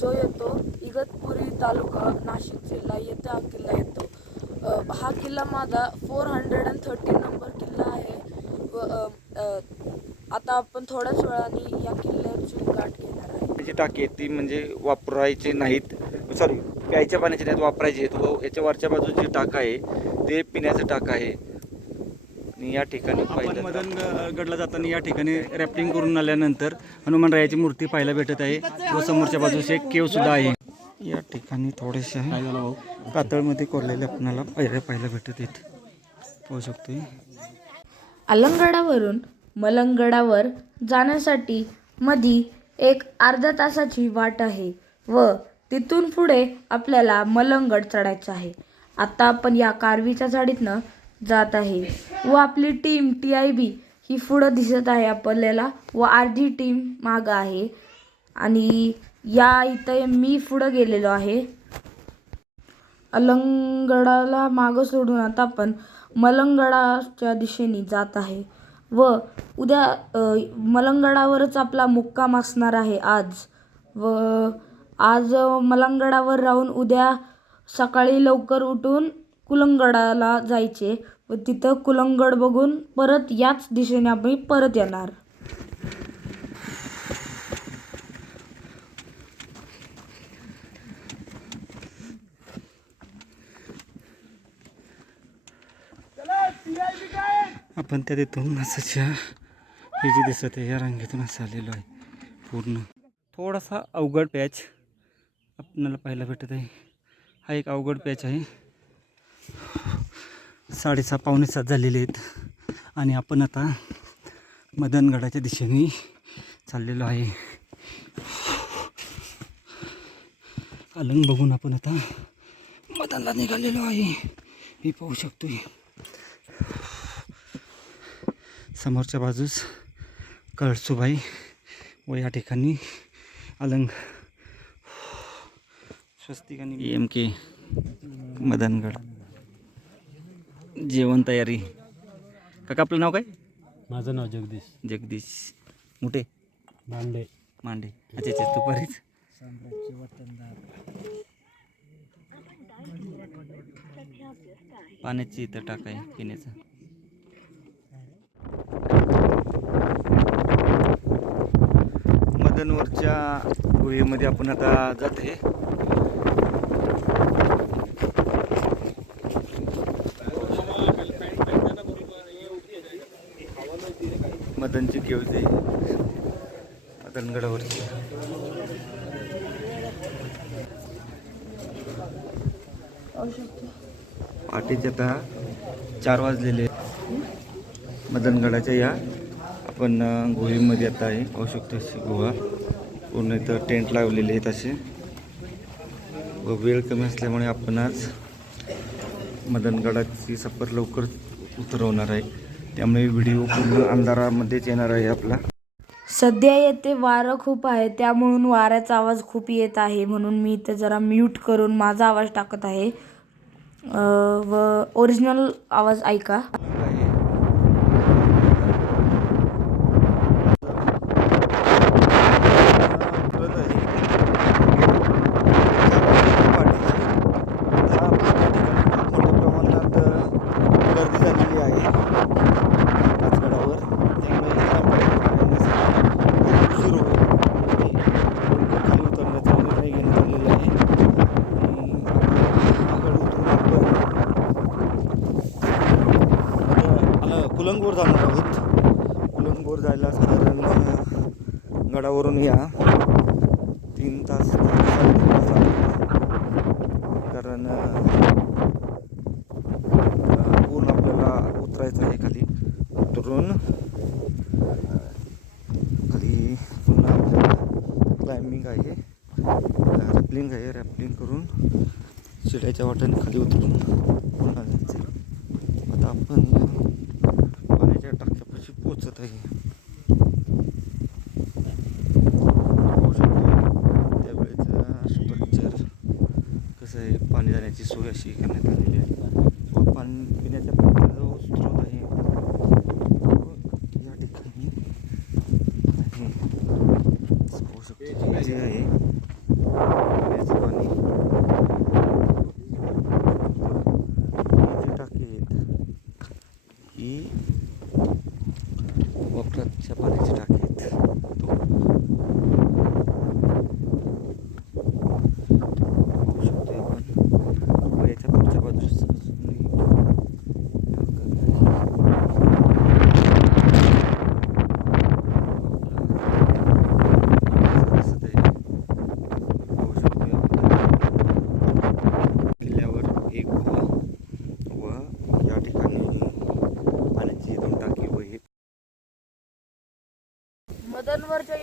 जो येतो इगतपुरी तालुका नाशिक जिल्हा येथे हा किल्ला येतो. हा किल्ला माझा four hundred and thirty number किल्ला आहे. व आता आपण थोड्याच वेळाने या किल्ल्याची गाठ घेणार आहे. टाकी आहे ती म्हणजे वापरायची नाहीत. सॉरी प्यायच्या पाण्याची नाहीत वापरायचे आहेत. व याच्या वरच्या बाजूची टाका आहे ते पिण्याचं टाका आहे. आणि या ठिकाणी आपण पाहिलं मदन गडला जाताना या ठिकाणी रॅफ्टिंग करून आल्यानंतर हनुमानरायाची मूर्ती पाहायला भेटत आहे. व समोरच्या बाजूस एक केव सुद्धा आहे. या ठिकाणी थोडेसे कातळमध्ये कोरलेले आपल्याला पायऱ्या पाहायला भेटत आहेत. पाहू शकतोय? अलंगडावरून मलंगडावर जाण्यासाठी मधी एक अर्ध्या तासाची वाट आहे व तिथून पुढे आपल्याला मलंगड चढायचं आहे. आता आपण या कारवीच्या झाडीतनं जात आहे. व आपली टीम टी आय बी ही पुढं दिसत आहे आपल्याला. व अर्धी टीम मागं आहे. आणि या इथं मी पुढं गेलेलो आहे. अलंगडाला मागं सोडून आता आपण मलंगडाच्या दिशेने जात आहे. व उद्या मलंगडावरच आपला मुक्काम असणार आहे आज. व आज मलंगडावर राहून उद्या सकाळी लवकर उठून कुलंगडाला जायचे व तिथं कुलंगड बघून परत याच दिशेने आम्ही परत येणार. आपण त्या तिथून असंच्या हे जे दिसत आहे या रांगेतून असं आलेलो आहे पूर्ण. थोडासा अवघड पॅच आपल्याला पाहायला भेटत आहे. हा एक अवघड पॅच आहे. साडेसहा पावणे सात झालेले आहेत. आणि आपण आता मदनगडाच्या दिशेने चाललेलो आहे. अलंग बघून आपण आता मदनला निघालेलो आहे. मी पाहू शकतोय. समोरच्या बाजूस कळसुबाई व या ठिकाणी अलंग स्वस्तिक आणि एम के मदनगड. जेवण तयारी. काका आपलं नाव काय? माझं नाव जगदीश. जगदीश. मोठे भांडे. मांडे अच्छा अच्छा दुपारीच पाण्याची इथं टाक आहे पिण्याचं. मदनवरच्या गुहेमध्ये आपण आता जात आहे मदनची केवते मदनगडावरची पहाटेचे आता चार वाजलेले आहेत. मदनगडाच्या या आपण अं, आता आहे पाहू शकतो अशी पूर्ण इथं टेंट लावलेले आहेत असे. व वेळ कमी असल्यामुळे आपण आज मदनगडाची सफर लवकर उतरवणार आहे. त्यामुळे व्हिडिओ पूर्ण अंधारामध्येच येणार आहे आपला. सध्या येथे वारं खूप आहे त्यामुळून वाऱ्याचा आवाज खूप येत आहे. म्हणून मी इथे जरा म्यूट करून माझा आवाज टाकत आहे. व ओरिजिनल आवाज ऐका गर्दी झालेली आहे राजगडावर त्यामुळे उशीर होईल आणि खाली उतरण्याचा निर्णय घेण्यात आलेला आहे आणि गड उतरून आपण उलंगूर जाणार आहोत. उलंगूर जायला साधारण गडावरून या. तीन तास कारण पूर्ण आपल्याला उतरायचं आहे खाली. उतरून खाली पुन्हा आपल्याला क्लाइम्बिंग आहे. रॅपलिंग आहे रॅपलिंग करून शिड्याच्या वाट्याने खाली उतरून पुन्हा जायचं आता आपण पिण्याची सोय अशी करण्यात आलेली आहे. व पाणी पिण्याचा पाण्याचा जो स्रोत आहे या ठिकाणी आहे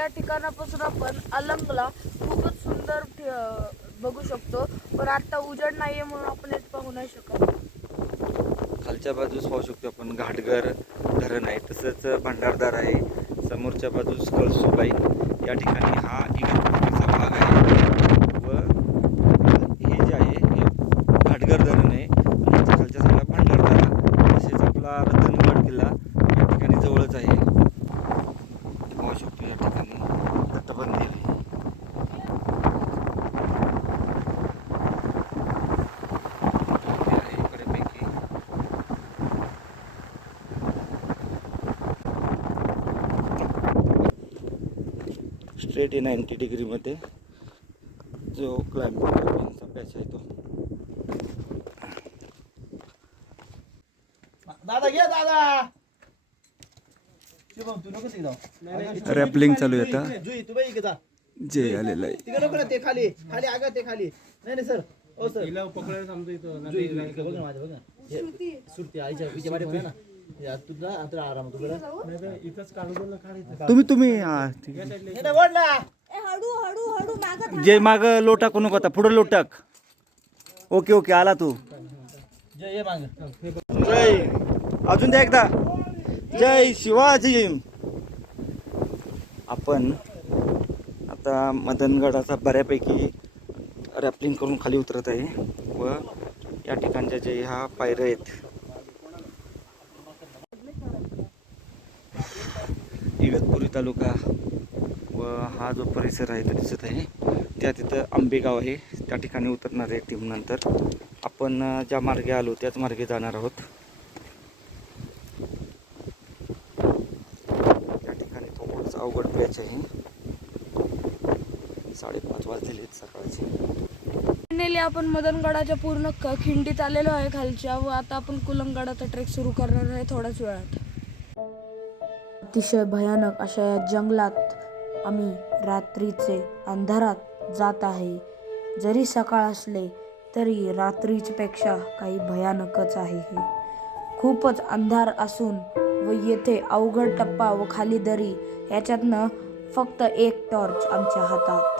या ठिकाणापासून आपण अलंगला खूपच सुंदर ठे- बघू शकतो. पण आता उजेड नाहीये म्हणून आपण येत पाहू नाही शकत. खालच्या बाजूस पाहू शकतो आपण घाटघर धरण आहे. तसंच भंडारदार आहे. समोरच्या बाजूस कळसुबाई. या ठिकाणी हा इगतपुरीचा भाग आहे. व हे जे आहे हे घाटघर धरण आहे. आणि खालच्या साईडला भंडारदारा. तसेच आपला रतनगड किल्ला या ठिकाणी जवळच आहे पाहू शकतो या ठिकाणी तटबंदी आहे तटबंदी आहे बऱ्यापैकी स्ट्रेट आहे नाईन्टी डिग्रीमध्ये जो क्लायमेटचा पॅच आहे तो. दादा घे दादा! शुभम तू नको तिकडं रॅपलिंग चालू आहे आता. जुई तू बाई इकडे. जा जे आलेलं आहे. तिकडे नको ना ते खाली. खाली अगं ते खाली. नाही नाही सर. ओ सर. हिला पकडायला सांगतो इथं. जुई जुई इकडे बघ ना माझ्या बघ ना. हे, सुरती आईच्या वाटे बघ ना. तुम्ही तुम्ही हा, मागं जे माग लोटाक नको आता पुढं लोटाक. ओके ओके आला तू. जय ये मांग जय. अजून द्या एकदा. जय शिवाजी. आपण आता मदनगडाचा बऱ्यापैकी रॅपलिंग करून खाली उतरत आहे व या ठिकाणच्या जे ह्या पायऱ्या आहेत इगतपुरी तालुका व हा जो परिसर आहे तो दिसत आहे. त्या तिथं आंबेगाव आहे. त्या ठिकाणी उतरणार आहे टीम नंतर. आपण ज्या मार्गे आलो त्याच मार्गे जाणार आहोत. त्या ठिकाणी थोडंच अवघड पॅच आहे. साडेपाच वाजलेले आहेत सकाळचे. फायनली आपण मदनगडाच्या पूर्ण क- खिंडीत आलेलो आहे खालच्या व आता आपण कुलंगडाचा ट्रेक सुरू करणार आहे थोड्याच वेळात. अतिशय भयानक अशा या जंगलात आम्ही रात्रीचे अंधारात जात आहे. जरी सकाळ असले तरी रात्रीपेक्षा काही भयानकच आहे हे. खूपच अंधार असून व येथे अवघड टप्पा व खाली दरी याच्यातनं फक्त एक टॉर्च आमच्या हातात.